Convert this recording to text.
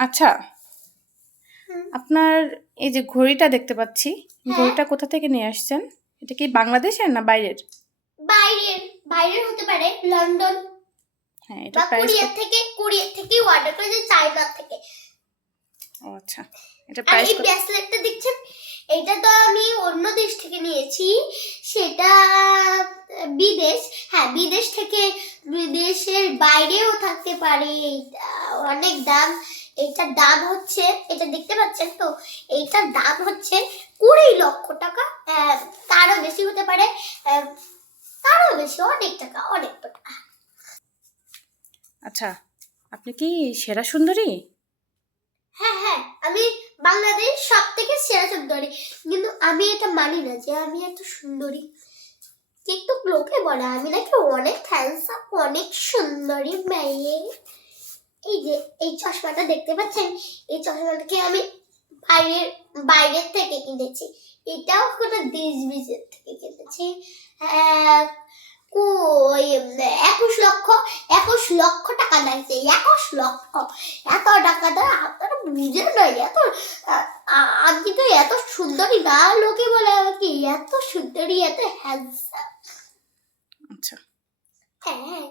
আচ্ছা আপনার এই যে ঘড়িটা দেখতে পাচ্ছি হ্যাঁ। ঘড়িটা কোথা থেকে নিয়ে আসছেন? এটা কি বাংলাদেশের না বাইরের? বাইরের বাইরের হতে পারে লন্ডন হ্যাঁ এটা প্রাইস থেকে কোরিয়ার থেকে অর্ডার করেছে চায়না থেকে। ও আচ্ছা এটা প্রাইস এই ব্রেসলেটটা দেখছেন? এটা তো আমি অন্য দেশ থেকে নিয়েছি সেটা বিদেশ হ্যাঁ বিদেশ থেকে বিদেশের বাইরেও থাকতে পারে অনেক দাম। এইটার দাম হচ্ছে এটা দেখতে পাচ্ছেন তো? এইটার দাম হচ্ছে কুড়ি লক্ষ টাকা। তারও বেশি হতে পারে। তারও বেশি অনেক টাকা অনেক টাকা। আচ্ছা আপনি কি সেরা সুন্দরী? হ্যাঁ হ্যাঁ আমি বাংলাদেশ সব থেকে সেরা সুন্দরী। কিন্তু আমি এটা মানি না যে আমি এত সুন্দরী। কিন্তু লোকে বলে আমি নাকি অনেক হ্যান্ডসাম অনেক সুন্দরী মেয়ে। এই যে এই চশমাটা দেখতে পাচ্ছেন? এই চশমাটাকে আমি বাইরের বাইরের থেকে কিনেছি। এটাও কোনো দেশ বিদেশ থেকে কিনেছি। হ্যাঁ কই একুশ লক্ষ একুশ লক্ষ টাকা লাগছে একুশ লক্ষ। এত টাকা দেয় আপনারা বুঝে নয় এত আ- আ- আমি তো এত সুন্দরী না লোকে বলে আমাকে এত সুন্দরী এত হ্যান্ডসাম আচ্ছা। হ্যাঁ